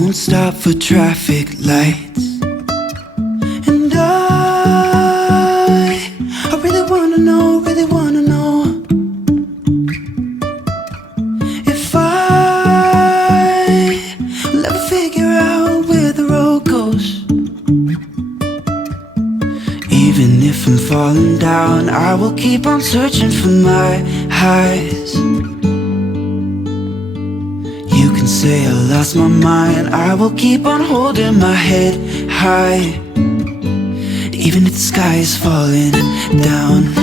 won't stop for traffic lights. And I really wanna know, if I'll ever figure out where the road goes. Even if I'm falling down, I will keep on searching for my highs. You can say I lost my mind, I will keep on holding my head high. Even if the sky is falling down.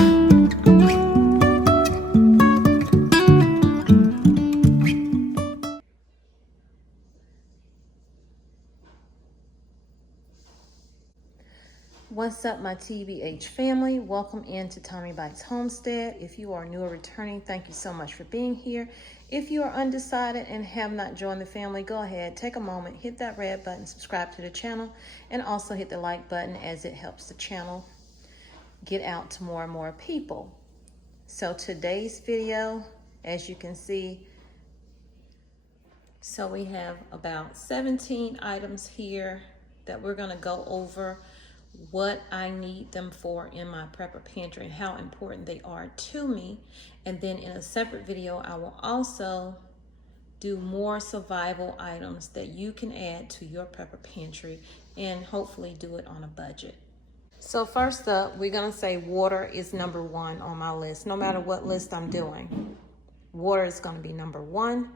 What's up, my TBH family? Welcome into Tommy Bites Homestead. If you are new or returning, thank you so much for being here. If you are undecided and have not joined the family, go ahead, take a moment, hit that red button, subscribe to the channel, and also hit the like button as it helps the channel get out to more and more people. So today's video, as you can see, so we have about 17 items here that we're gonna go over what I need them for in my prepper pantry and how important they are to me. And then in a separate video, I will also do more survival items that you can add to your prepper pantry and hopefully do it on a budget. So first up, we're gonna say water is number one on my list. No matter what list I'm doing, water is gonna be number one.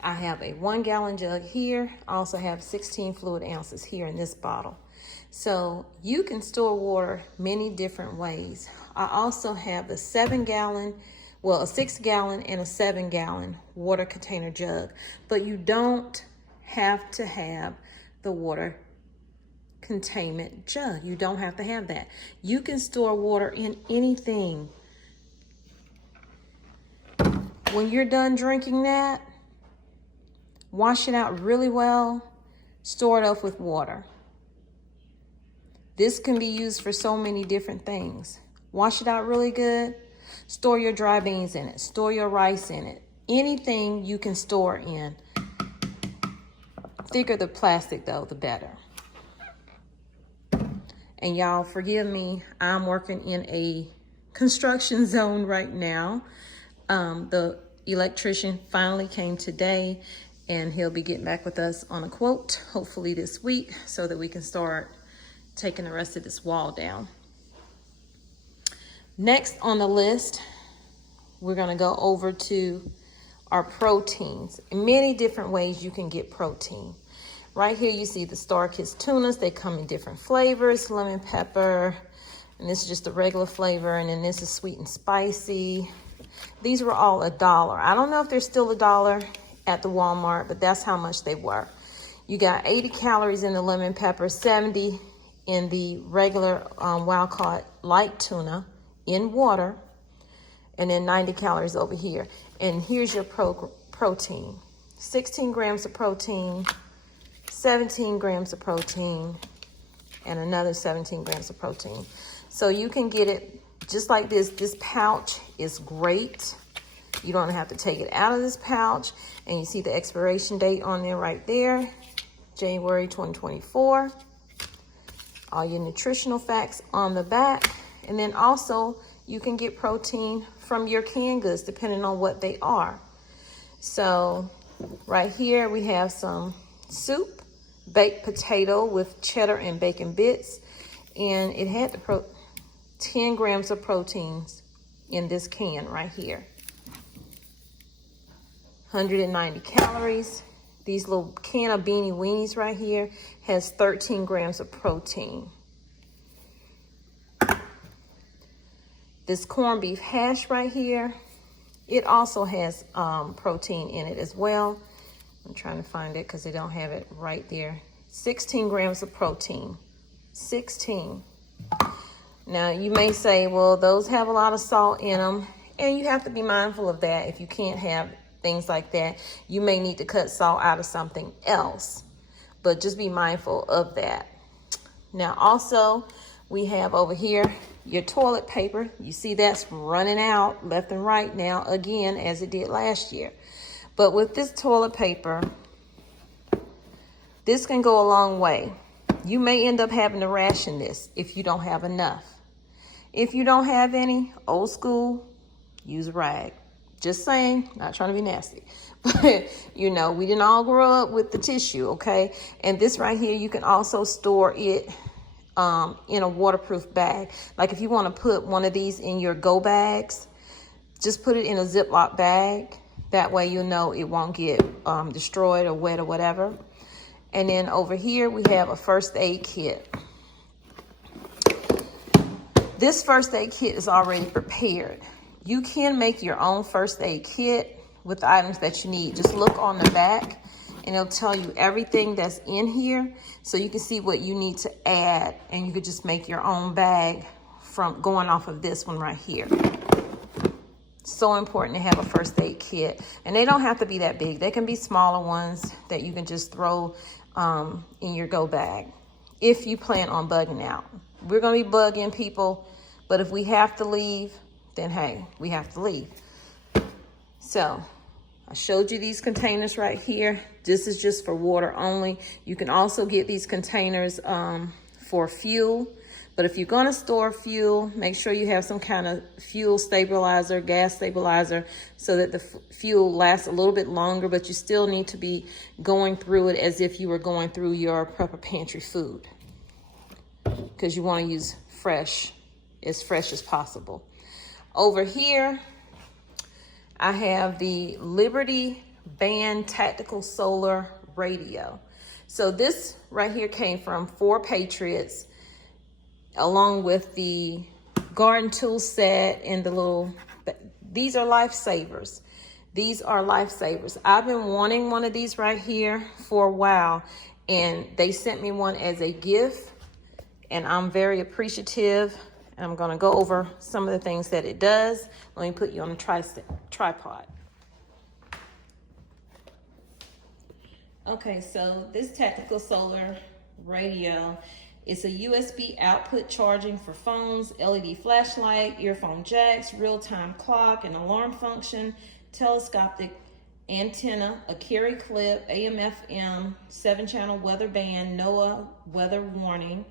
I have a 1 gallon jug here. I also have 16 fluid ounces here in this bottle. So you can store water many different ways. I also have the 7 gallon, well, a 6 gallon and a 7 gallon water container jug, but you don't have to have the water containment jug. You don't have to have that. You can store water in anything. When you're done drinking that, wash it out really well, store it up with water. This can be used for so many different things. Wash it out really good. Store your dry beans in it. Store your rice in it. Anything you can store in. Thicker the plastic though, the better. And y'all forgive me, I'm working in a construction zone right now. The electrician finally came today and he'll be getting back with us on a quote, hopefully this week, so that we can start taking the rest of this wall down. Next on the list, we're gonna go over to our proteins. Many different ways you can get protein. Right here you see the Starkids Tunas. They come in different flavors, lemon pepper, and this is just a regular flavor, and then this is sweet and spicy. These were all $1. I don't know if they're still $1 at the Walmart, but that's how much they were. You got 80 calories in the lemon pepper, 70 in the regular wild-caught light tuna in water, and then 90 calories over here. And here's your protein. 16 grams of protein, 17 grams of protein, and another 17 grams of protein. So you can get it just like this. This pouch is great. You don't have to take it out of this pouch. And you see the expiration date on there right there, January 2024. All your nutritional facts on the back. And then also you can get protein from your canned goods depending on what they are. So right here we have some soup, baked potato with cheddar and bacon bits. And it had the 10 grams of proteins in this can right here. 190 calories. These little can of beanie weenies right here has 13 grams of protein. This corned beef hash right here, it also has protein in it as well. I'm trying to find it because they don't have it right there. 16 grams of protein, 16. Now you may say, well, those have a lot of salt in them, and you have to be mindful of that. If you can't have things like that, you may need to cut salt out of something else, but just be mindful of that. Now also we have over here your toilet paper. You see that's running out left and right now again, as it did last year. But with this toilet paper, This can go a long way. You may end up having to ration this if you don't have enough. If you don't have any, old school, use a rag. Just saying, not trying to be nasty. But, you know, we didn't all grow up with the tissue, okay? And this right here, you can also store it in a waterproof bag. Like if you want to put one of these in your go bags, just put it in a Ziploc bag. That way you know it won't get destroyed or wet or whatever. And then over here, we have a first aid kit. This first aid kit is already prepared. You can make your own first aid kit with the items that you need. Just look on the back and it'll tell you everything that's in here so you can see what you need to add, and you could just make your own bag from going off of this one right here. So important to have a first aid kit, and they don't have to be that big. They can be smaller ones that you can just throw in your go bag if you plan on bugging out. We're gonna be bugging people, but if we have to leave, then hey, we have to leave. So I showed you these containers right here. This is just for water only. You can also get these containers for fuel. But if you're gonna store fuel, make sure you have some kind of fuel stabilizer, gas stabilizer, so that the fuel lasts a little bit longer, but you still need to be going through it as if you were going through your prepper pantry food, because you wanna use as fresh as possible. Over here, I have the Liberty Band Tactical Solar Radio. So this right here came from 4 Patriots, along with the garden tool set and the little, these are lifesavers. These are lifesavers. I've been wanting one of these right here for a while, and they sent me one as a gift, and I'm very appreciative. And I'm gonna go over some of the things that it does. Let me put you on a tripod. Okay, so this tactical solar radio is a USB output charging for phones, LED flashlight, earphone jacks, real-time clock, and alarm function, telescopic antenna, a carry clip, AM/FM, 7-channel weather band, NOAA weather warning.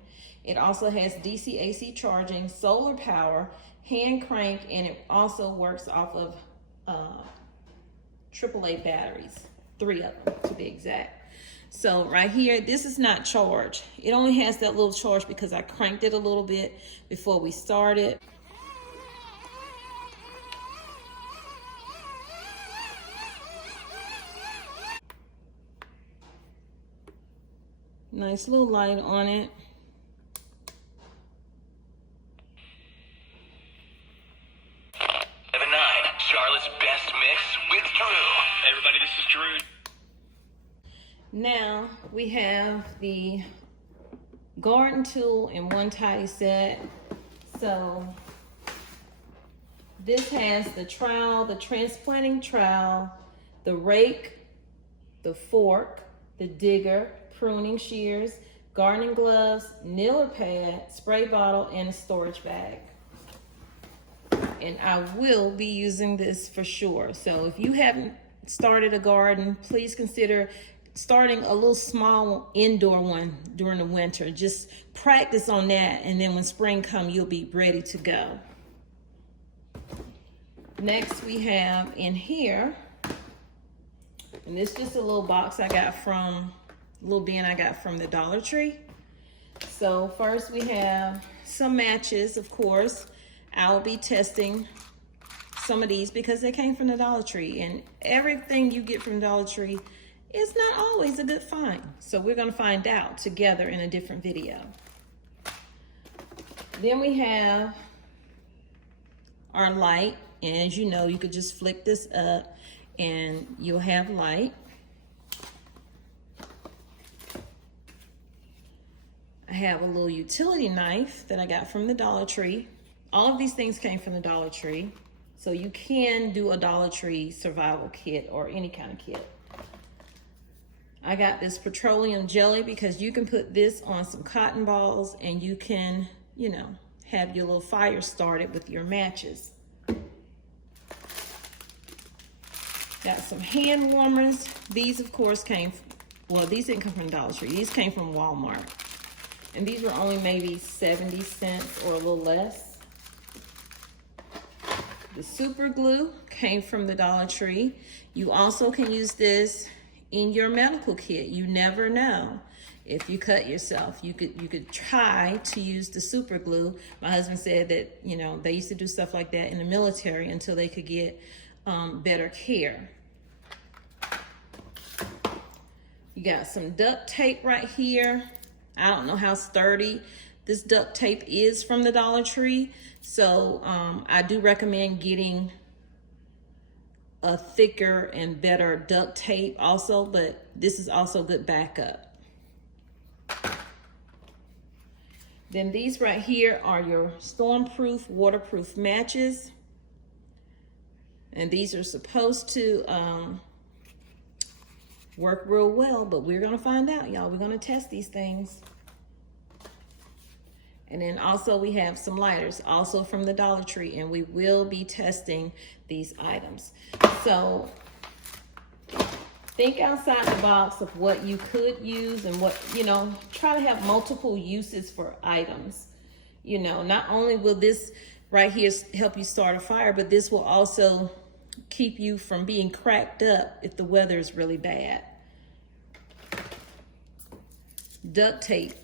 It also has DC/AC charging, solar power, hand crank, and it also works off of AAA batteries, 3 of them to be exact. So right here, this is not charged. It only has that little charge because I cranked it a little bit before we started. Nice little light on it. Charlotte's best mix with Drew. Hey everybody, this is Drew. Now we have the garden tool in one tidy set. So this has the trowel, the transplanting trowel, the rake, the fork, the digger, pruning shears, gardening gloves, niller pad, spray bottle, and a storage bag. And I will be using this for sure. So if you haven't started a garden, please consider starting a little small indoor one during the winter. Just practice on that, and then when spring comes, you'll be ready to go. Next we have in here, and this is just a little box I got from, little bin I got from the Dollar Tree. So first we have some matches, of course. I will be testing some of these because they came from the Dollar Tree, and everything you get from Dollar Tree is not always a good find. So we're gonna find out together in a different video. Then we have our light, and as you know, you could just flick this up and you'll have light. I have a little utility knife that I got from the Dollar Tree. All of these things came from the Dollar Tree. So you can do a Dollar Tree survival kit or any kind of kit. I got this petroleum jelly because you can put this on some cotton balls and you can, you know, have your little fire started with your matches. Got some hand warmers. These, of course, came well, these didn't come from Dollar Tree. These came from Walmart. And these were only maybe 70 cents or a little less. The super glue came from the Dollar Tree. You also can use this in your medical kit. You never know. If you cut yourself, you could try to use the super glue. My husband said that, you know, they used to do stuff like that in the military until they could get better care. You got some duct tape right here. I don't know how sturdy this duct tape is from the Dollar Tree. So I do recommend getting a thicker and better duct tape also, but this is also good backup. Then these right here are your stormproof, waterproof matches. And these are supposed to work real well, but we're gonna find out, y'all. We're gonna test these things. And then also we have some lighters, also from the Dollar Tree, and we will be testing these items. So think outside the box of what you could use and what, you know, try to have multiple uses for items. You know, not only will this right here help you start a fire, but this will also keep you from being cracked up if the weather is really bad. Duct tape.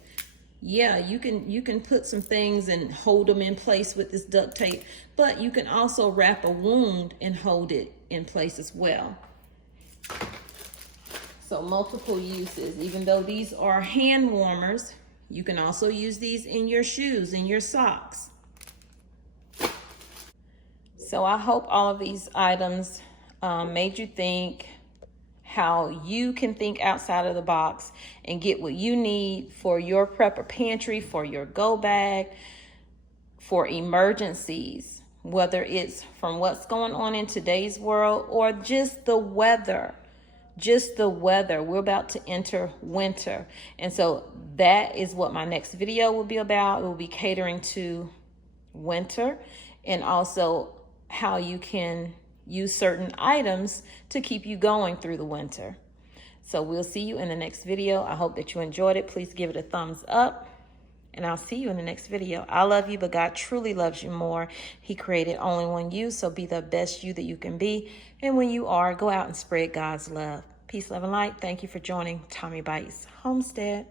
Yeah, you can put some things and hold them in place with this duct tape, but you can also wrap a wound and hold it in place as well. So multiple uses. Even though these are hand warmers, you can also use these in your shoes, in your socks. So I hope all of these items made you think how you can think outside of the box and get what you need for your prepper pantry, for your go bag, for emergencies, whether it's from what's going on in today's world or just the weather. Just the weather. We're about to enter winter. And so that is what my next video will be about. It will be catering to winter and also how you can use certain items to keep you going through the winter. So we'll see you in the next video. I hope that you enjoyed it. Please give it a thumbs up and I'll see you in the next video. I love you, but God truly loves you more. He created only one you, so be the best you that you can be. And when you are, go out and spread God's love. Peace, love, and light. Thank you for joining Tommy Bites Homestead.